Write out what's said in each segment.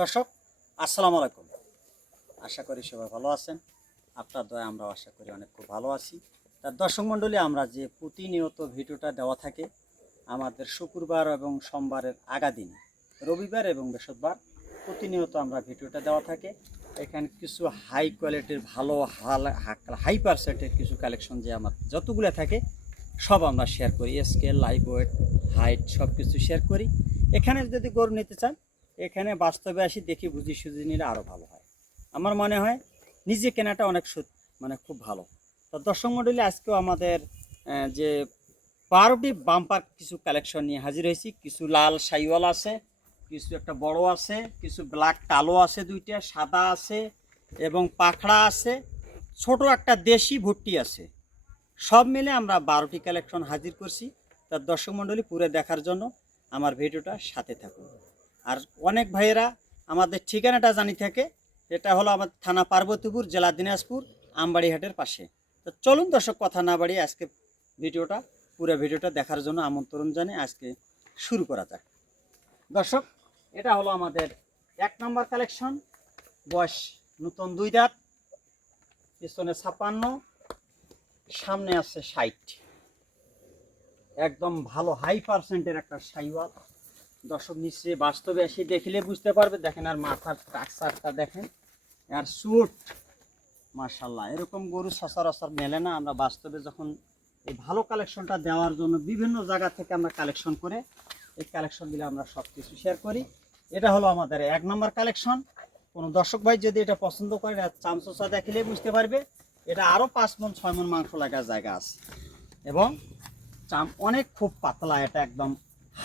দর্শক, আসসালামু আলাইকুম। আশা করি সবাই ভালো আছেন। আপনার দয়া আমরা আশা করি অনেক খুব ভালো আছি। তার দর্শক মণ্ডলী, আমরা যে প্রতিনিয়ত ভিডিওটা দেওয়া থাকে, আমাদের শুক্রবার এবং সোমবারের আগা দিন, রবিবার এবং বৃহস্পতিবার প্রতিনিয়ত আমরা ভিডিওটা দেওয়া থাকে। এখানে কিছু হাই কোয়ালিটির ভালো, হাল হাই পার্সেন্টের কিছু কালেকশন যে আমার যতগুলো থাকে, সব আমরা শেয়ার করি। স্কেল লাইভ ওয়েট হাইট সব কিছু শেয়ার করি। এখানে যদি গরু নিতে চান এখানে বাস্তবে আসি দেখি বুঝি সুঝি নিলে আরও ভালো হয়। আমার মনে হয় নিজে কেনাটা অনেক মানে খুব ভালো। তো দর্শক মণ্ডলী আজকেও আমাদের যে বারোটি বাম্পার কিছু কালেকশন নিয়ে হাজির হয়েছি। কিছু লাল সাইওয়াল আছে, কিছু একটা বড় আছে, কিছু ব্ল্যাক কালো আছে দুইটা, সাদা আছে এবং পাখড়া আছে। ছোট একটা দেশি ভুট্টি আছে। সব মিলে আমরা বারোটি কালেকশন হাজির করছি। তার দর্শক মণ্ডলী পুরো দেখার জন্য আমার ভিডিওটা সাথে থাকুন। আর অনেক ভাইয়েরা আমাদের ঠিকানাটা জানি থাকে, এটা হলো আমাদের থানা পার্বতীপুর, জেলা দিনাজপুর, আমবাড়িহাটের পাশে। তো চলুন দর্শক, কথা না বাড়িয়ে আজকে ভিডিওটা, পুরো ভিডিওটা দেখার জন্য আমন্ত্রণ জানিয়ে আজকে শুরু করা যাক। দর্শক, এটা হলো আমাদের এক নম্বর কালেকশন, বয়স নতুন দুই দাঁত, পিছনে ছাপান্ন সামনে আছে ষাট। একদম ভালো হাই পার্সেন্টের একটা সাইওয়াল। দর্শক নিশ্চয়ই বাস্তবে এসে দেখলে বুঝতে পারবে। দেখেন আর মাথার টাকসারটা দেখেন। আর সুট মার্শাল্লাহ এরকম গরু সচরাচর মেলে না। আমরা বাস্তবে যখন এই ভালো কালেকশনটা দেওয়ার জন্য বিভিন্ন জায়গা থেকে আমরা কালেকশন করে, এই কালেকশনগুলো আমরা সব কিছু শেয়ার করি। এটা হলো আমাদের এক নম্বর কালেকশন কোনো দর্শক ভাই যদি এটা পছন্দ করে চামচোচা দেখলে বুঝতে পারবে, এটা আরও পাঁচ মন ছয় মন মাংস লাগার জায়গা আছে। এবং চাম, অনেক খুব পাতলা, এটা একদম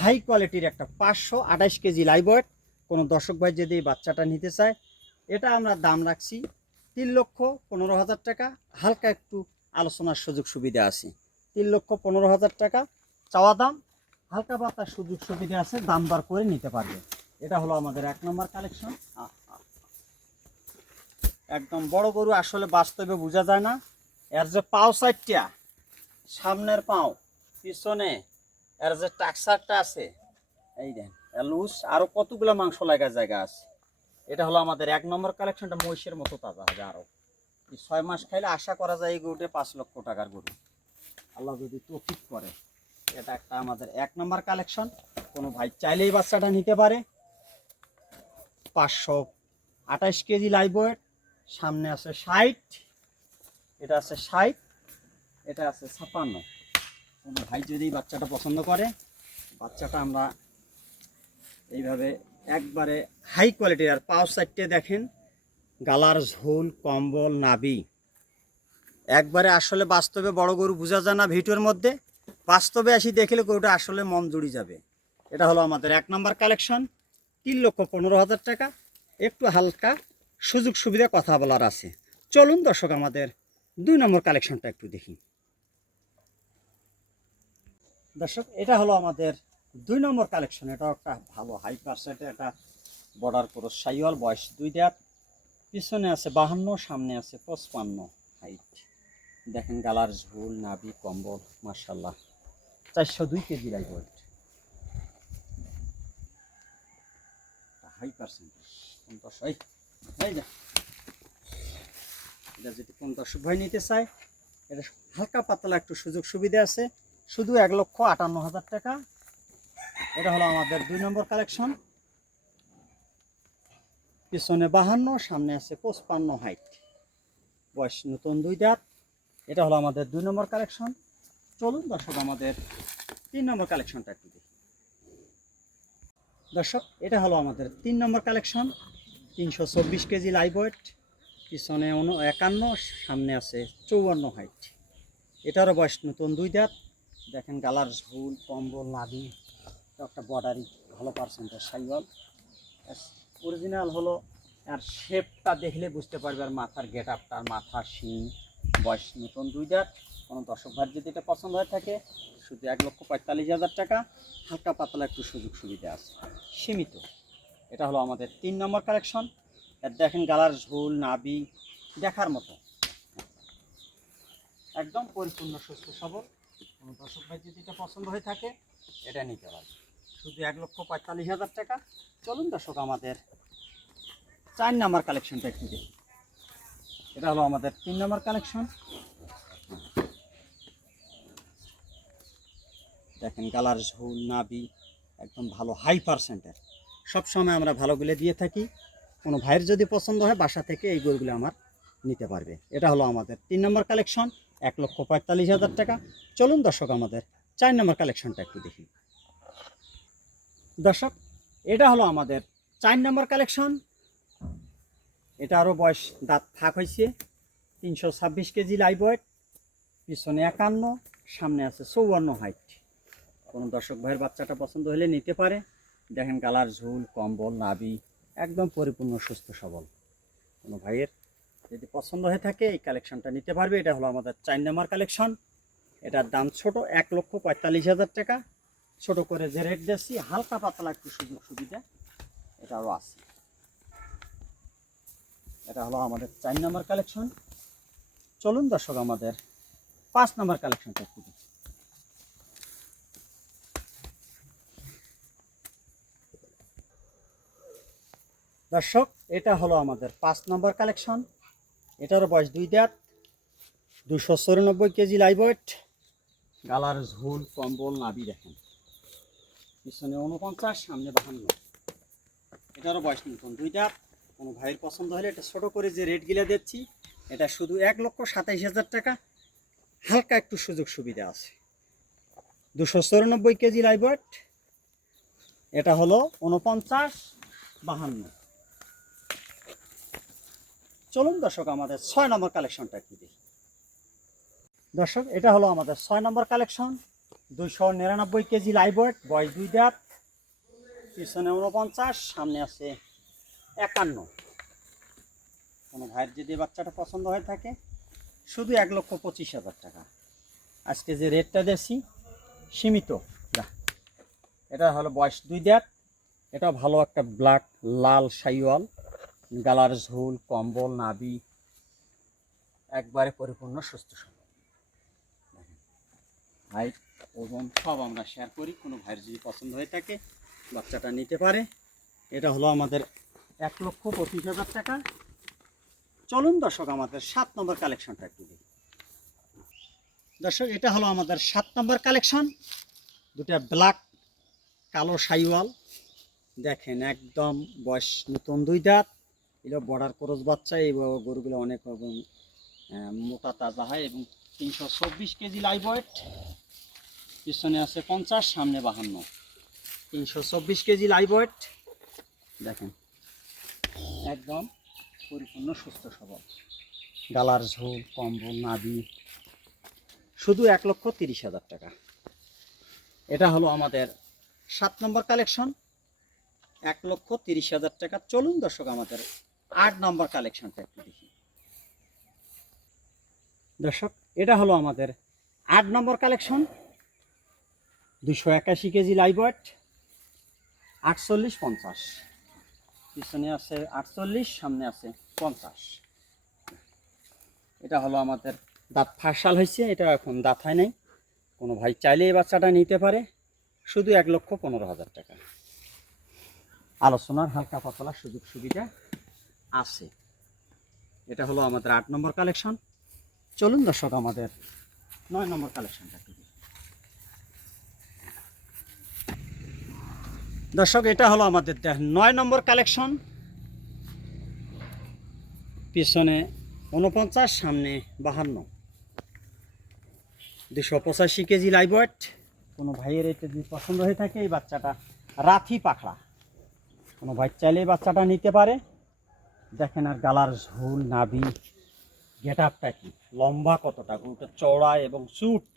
হাই কোয়ালিটির একটা পাঁচশো আঠাশ কেজি লাইবয়েট কোনো দর্শক ভাই যদি বাচ্চাটা নিতে চায়, এটা আমরা দাম রাখছি তিন লক্ষ পনেরো হাজার টাকা। হালকা একটু আলোচনার সুযোগ সুবিধা আছে। তিন লক্ষ পনেরো হাজার টাকা চাওয়া দাম। হালকা পাতার সুযোগ সুবিধা আছে, দাম দর করে নিতে পারবে। এটা হলো আমাদের এক নম্বর কালেকশন একদম বড় গরু আসলে বাস্তবে বোঝা যায় না। এর যে পাও সাইডটা, সামনের পাও, পিছনে এর যে টাকসারটা আছে, এই দেন লুজ, আরও কতগুলো মাংস লাগার জায়গা আছে। এটা হলো আমাদের এক নম্বর কালেকশনটা মহিষের মতো তাজা হবে আরও। ছয় মাস খাইলে আশা করা যায় এই গরুটা পাঁচ লক্ষ টাকার গরু। আল্লাহ যদি তৌফিক করে, এটা একটা আমাদের এক নম্বর কালেকশন কোনো ভাই চাইলেই বাচ্চাটা নিতে পারে। পাঁচশো আঠাশ কেজি লাইভ সামনে আছে ষাট, এটা আছে ষাট, এটা আছে ছাপান্ন। কোনো ভাই যদি বাচ্চাটা পছন্দ করে, বাচ্চাটা আমরা এইভাবে একবারে হাই কোয়ালিটির আর পাও সাইডটে দেখেন, গালার ঝোল, কম্বল নাবি একবারে আসলে বাস্তবে বড় গরু বোঝা যায় না ভিডিওর মধ্যে। বাস্তবে আসি দেখলে গরুটা আসলে মন জুড়ি যাবে। এটা হলো আমাদের এক নম্বর কালেকশন তিন লক্ষ পনেরো হাজার টাকা। একটু হালকা সুযোগ সুবিধা কথা বলার আছে। চলুন দর্শক, আমাদের দুই নম্বর কালেকশনটা একটু দেখি। দর্শক, এটা হলো আমাদের দুই নম্বর কালেকশন এটাও একটা ভালো হাই পার্সেন্ট একটা বর্ডার পুরো সাইওয়াল, বয়স দুই দাঁত। পিছনে আছে বাহান্ন, সামনে আছে পঁচপান্ন হাইট দেখেন গালার ঝুল, নাভি, কম্বল মার্শাল্লাহ চারশো দুই KG live weight high percentage পঞ্চাশ এই এই যে। এটা যদি কোন নিতে চায়, এটা হালকা পাতলা একটু সুযোগ সুবিধা আছে। শুধু এক লক্ষ আটান্ন হাজার টাকা। এটা হলো আমাদের দুই নম্বর কালেকশন। পিছনে বাহান্ন, সামনে আছে পঁচপান্ন হাইট বয়স নতুন দুই দাঁত। এটা হলো আমাদের দুই নম্বর কালেকশন। চলুন দর্শক, আমাদের তিন নম্বর কালেকশনটা একটু দেখি। দর্শক, এটা হলো আমাদের তিন নম্বর কালেকশন। তিনশো চব্বিশ কেজি লাইভ ওয়েট পিছনে একান্ন, সামনে আছে চৌয়ান্ন হাইট এটারও বয়স নতুন দুই দাঁত। দেখেন গালার ঝুল, কম্বল, নাভি একটা বর্ডারি, ভালো পার্সেন্টের সাইওয়াল। অরিজিনাল হলো, আর শেপটা দেখলে বুঝতে পারবে আর মাথার গেট আপটা আর মাথার শিং, বয়স নতুন দুইটার। কোনো দর্শক ভাই যদি এটা পছন্দ হয়ে থাকে, শুধু এক লক্ষ পঁয়তাল্লিশ হাজার টাকা, হালকা পাতলা একটু সুযোগ সুবিধা আছে। সীমিত। এটা হলো আমাদের তিন নম্বর কালেকশন এর দেখেন গালার ঝোল নাবি দেখার মতো। একদম পরিপূর্ণ, সুস্থ, সবল। দর্শক ভাই যদি এটা পছন্দ হয়ে থাকে এটা নিতে পারবে শুধু এক লক্ষ পঁয়তাল্লিশ হাজার টাকা। চলুন দর্শক আমাদের চার নাম্বার কালেকশনটা একটু দেখি। এটা হলো আমাদের তিন নাম্বার কালেকশন দেখেন কালার ঝোল নাবি একদম ভালো হাই পার্সেন্টের সবসময় আমরা ভালোগুলো দিয়ে থাকি। কোনো ভাইয়ের যদি পছন্দ হয় বাসা থেকে এই গরুগুলো আমার নিতে পারবে। এটা হলো আমাদের তিন নম্বর কালেকশন এক লক্ষ পঁয়তাল্লিশ হাজার টাকা। চলুন দর্শক আমাদের, চার নম্বর কালেকশনটা একটু দেখি। দর্শক, এটা হলো আমাদের চার নম্বর কালেকশন এটা আরও বয়স দাঁত ফাঁক হয়েছে, তিনশো ছাব্বিশ কেজি লাইভ ওয়েট পিছনে একান্ন, সামনে আছে চৌয়ান্ন হাইট কোনো দর্শক ভাইয়ের বাচ্চাটা পছন্দ হলে নিতে পারে। দেখেন কালার, ঝুল, কম্বল নাবি একদম পরিপূর্ণ, সুস্থ, সবল। কোনো ভাইয়ের যদি পছন্দ হয়ে থাকে, এই কালেকশনটা নিতে পারবে। এটা হলো আমাদের চার নাম্বার কালেকশন এটার দাম ছোট, এক লক্ষ পঁয়তাল্লিশ হাজার টাকা। ছোট করে যে রেট দিচ্ছি হালকা পাতলা একটু সুযোগ সুবিধা। এটা আরও আছে। এটা হলো আমাদের চার নাম্বার কালেকশন চলুন দর্শক, আমাদের পাঁচ নাম্বার কালেকশনটা একটু। দর্শক, এটা হলো আমাদের পাঁচ নম্বর কালেকশন এটারও বয়স দুই দাঁত দুশো চৌরানব্বই কেজি লাইভ ওয়েট গালার ঝোল, কম্বল নাবি দেখেন। পিছনে উনপঞ্চাশ সামনে বাহান্ন। এটারও বয়স নতুন দুই দাঁত। কোনো ভাইয়ের পছন্দ হলে এটা ছোটো করে যে রেটগুলো দিচ্ছি, এটা শুধু এক লক্ষ সাতাইশ হাজার টাকা। হালকা একটু সুযোগ সুবিধা আছে। দুশো চৌরানব্বই কেজি লাইভ ওয়েট এটা হলো উনপঞ্চাশ বাহান্ন। চলুন দর্শক, আমাদের ছয় নম্বর কালেকশনটা একটু দেখি। দর্শক, এটা হলো আমাদের ছয় নম্বর কালেকশন দুইশো নিরানব্বই কেজি লাইভ ওয়েট বয়স দুই দাঁত, পিছনে উনপঞ্চাশ সামনে আছে একান্ন। কোনো ভাইয়ের যদি বাচ্চাটা পছন্দ হয়ে থাকে, শুধু এক লক্ষ পঁচিশ হাজার টাকা। আজকে যে রেটটা দিয়েছি সীমিত। এটা হলো বয়স দুই দাঁত, এটা ভালো একটা ব্ল্যাক লাল সাইওয়াল। গালার ঝোল, কম্বল, নাবি, একবারে পরিপূর্ণ সুস্থ সবল। হাইট ওজন সব আমরা শেয়ার করি, কোনো ভাইয়ের যদি পছন্দ হয়ে থাকে, বাচ্চাটা নিতে পারে। এটা হলো আমাদের এক লক্ষ পঁচিশ হাজার টাকা। চলুন দর্শক, আমাদের সাত নম্বর কালেকশনটা একটু দেখি। দর্শক, এটা হলো আমাদের সাত নম্বর কালেকশন দুটা ব্ল্যাক কালো সাইওয়াল। দেখেন, একদম বয়স নতুন দুই দাঁত। এগুলো বর্ডার ক্রস বাচ্চা এই গরুগুলো অনেক রকম মোটা তাজা হয় এবং তিনশো চব্বিশ কেজি লাইভ ওয়েট পিছনে আছে পঞ্চাশ সামনে বাহান্ন। তিনশো চব্বিশ কেজি লাইভ ওয়েট দেখেন একদম পরিপূর্ণ সুস্থ সবল। গালার ঝোল কম্বল নাবি শুধু এক লক্ষ তিরিশ হাজার টাকা। এটা হলো আমাদের সাত নম্বর কালেকশন এক লক্ষ তিরিশ হাজার টাকা। চলুন দর্শক আমাদের আট নম্বর কালেকশনটা একটু দেখি। দর্শক, এটা হলো আমাদের আট নম্বর কালেকশন দুশো একাশি কেজি লাইভ আটচল্লিশ পঞ্চাশ। পিছনে আছে আটচল্লিশ, সামনে আছে পঞ্চাশ। এটা হলো আমাদের দাঁত ফাঁসাল হয়েছে, এটা এখন দাঁত হয় নাই। কোনো ভাই চাইলে এই বাচ্চাটা নিতে পারে, শুধু এক লক্ষ পনেরো হাজার টাকা। আলোচনার হালকা পাতলা সুযোগ সুবিধা আছে। এটা হলো আমাদের আট নম্বর কালেকশন। চলুন দর্শক, আমাদের নয় নম্বর কালেকশনটা। দর্শক, এটা হলো আমাদের নয় নম্বর কালেকশন। পিছনে উনপঞ্চাশ সামনে বাহান্ন। দুশো পঁচাশি কেজি লাইভ ওয়েট কোনো ভাইয়ের এটা যদি পছন্দ হয়ে থাকে, এই বাচ্চাটা রাথি পাখড়া। কোনো ভাই চাইলে বাচ্চাটা নিতে পারে। দেখেন আর গালার ঝোল নাবি গেট আপটা কি? লম্বা কতটা? গরুটা চওড়া এবং চুট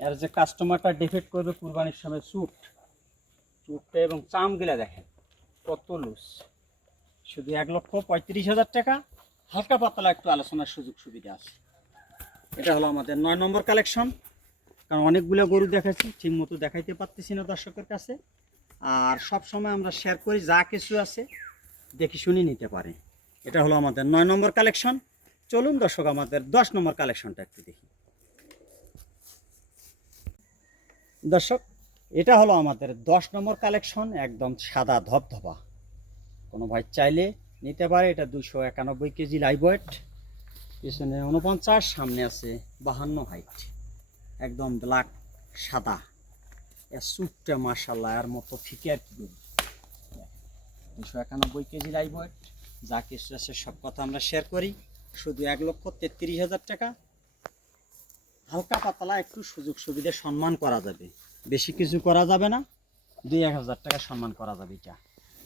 এর যে কাস্টমারটা ডিফেক্ট করবে কুরবানির সময় চুট চুটটা এবং চামগুলা দেখেন, কত লুজ শুধু এক লক্ষ পঁয়ত্রিশ হাজার টাকা। হালকা পাতলা একটু আলোচনার সুযোগ সুবিধা আছে। এটা হলো আমাদের নয় নম্বর কালেকশন কারণ অনেকগুলো গরু দেখাচ্ছি ঠিক মতো দেখাইতে পারতেছি না দর্শকের কাছে। আর সব সময় আমরা শেয়ার করি, যা কিছু আছে দেখি শুনে নিতে পারে। এটা হলো আমাদের নয় নম্বর কালেকশন চলুন দর্শক, আমাদের দশ নম্বর কালেকশনটা একটু দেখি। দর্শক, এটা হলো আমাদের দশ নম্বর কালেকশন একদম সাদা ধবধবা। কোনো ভাই চাইলে নিতে পারে, এটা দুশো একানব্বই কেজি লাইভ পিছনে উনপঞ্চাশ সামনে আছে বাহান্ন হাইট একদম ব্ল্যাক সাদা। এর সুটটা মার্শাল্লাহ এর মতো ফিকে আর কি দুশো একানব্বই কেজি লাইভ যা কিছু আছে সব কথা আমরা শেয়ার করি, শুধু এক লক্ষ তেত্রিশ হাজার টাকা। হালকা পাতলা একটু সুযোগ সুবিধা সম্মান করা যাবে। বেশি কিছু করা যাবে না, দুই এক হাজার টাকা সম্মান করা যাবে এটা।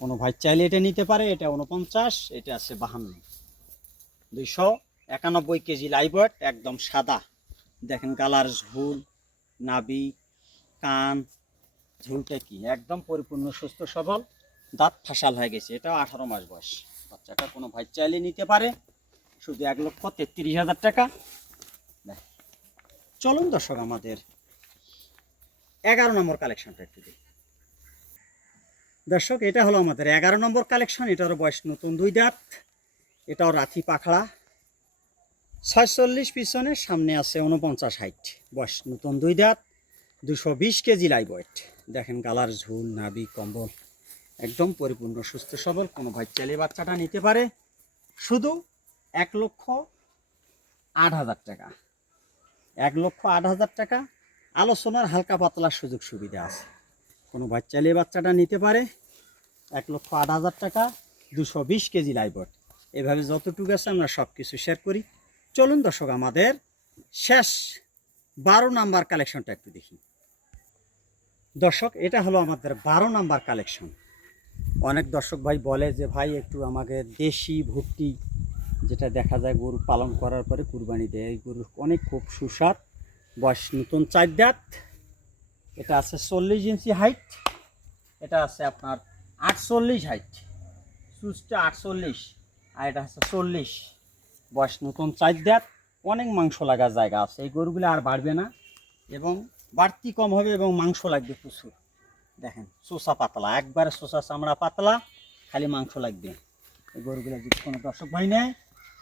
কোনো ভাই চাইলে এটা নিতে পারে, এটা উনপঞ্চাশ এটা আছে বাহান্ন। দুইশো একানব্বই কেজি লাইভট একদম সাদা। দেখেন কালার ঝুল নাবি কান, ঝুলটা কি? একদম পরিপূর্ণ, সুস্থ, সবল। দাঁত ফাঁসাল হয়ে গেছে। এটা আঠারো মাস বয়স। বাচ্চাটা কোনো ভাই চাইলে নিতে পারে। শুধু এক লক্ষ তেত্রিশ হাজার টাকা। চলুন দর্শক, আমাদের এগারো নম্বর কালেকশনটা একটু দেখি। দর্শক, এটা হলো আমাদের এগারো নম্বর কালেকশন। এটার বয়স নতুন দুই দাঁত। এটাও রাথি পাখড়া। ছয়চল্লিশ পিছনে, সামনে আছে উনপঞ্চাশ হাইট। বয়স নতুন দুই দাঁত। দুশো বিশ কেজি লাইভ দেখেন, গালার ঝুল নাবি কম্বল। একদম পরিপূর্ণ, সুস্থ, সবল, কোনো ভাই চাইলে বাচ্চাটা নিতে পারে শুধু এক লক্ষ আট হাজার টাকা। এক লক্ষ আট হাজার টাকা আলোচনার হালকা পাতলার সুযোগ সুবিধা আছে। কোনো ভাই চাইলে বাচ্চাটা নিতে পারে এক লক্ষ আট হাজার টাকা দুশো বিশ কেজি লাইবট এভাবে যতটুকু আছে আমরা সব কিছু শেয়ার করি। চলুন দর্শক, আমাদের শেষ বারো নাম্বার কালেকশনটা একটু দেখি। দর্শক, এটা হলো আমাদের বারো নাম্বার কালেকশন অনেক দর্শক ভাই বলে যে, ভাই, একটু আমাকে দেশি ভুট্টি যেটা দেখা যায় গরু পালন করার পরে কুরবানি দেয়। এই গরু অনেক খুব সুস্বাদ। বয়স নতুন চার দাঁত। এটা আছে চল্লিশ ইঞ্চি হাইট এটা আছে আপনার আটচল্লিশ হাইট সুচটা আটচল্লিশ আর এটা হচ্ছে চল্লিশ। বয়স নতুন চার দাঁত। অনেক মাংস লাগার জায়গা আছে। এই গরুগুলো আর বাড়বে না এবং বাড়তি কম হবে এবং মাংস লাগবে প্রচুর। দেখেন চোষা পাতলা, একবারে চোষা চামড়া পাতলা, খালি মাংস লাগবে। এই গরুগুলো যদি কোনো দর্শক ভাই নেয়,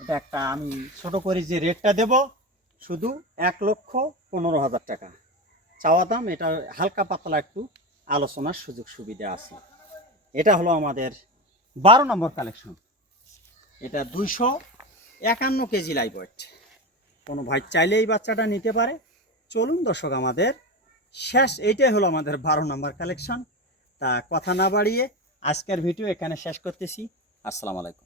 এটা একটা আমি ছোট করে যে রেটটা দেব, শুধু এক লক্ষ পনেরো হাজার টাকা। চাওয়া দাম, এটা হালকা পাতলা একটু আলোচনার সুযোগ সুবিধা আছে। এটা হলো আমাদের বারো নম্বর কালেকশন এটা দুইশো একান্ন কেজি লাইভ ওয়েট কোনো ভাই চাইলে এই বাচ্চাটা নিতে পারে। চলুন দর্শক, আমাদের শেষ, এইটাই হলো আমাদের বারো নম্বর কালেকশন তা কথা না বাড়িয়ে আজকের ভিডিও এখানে শেষ করতেছি। আসসালামু আলাইকুম।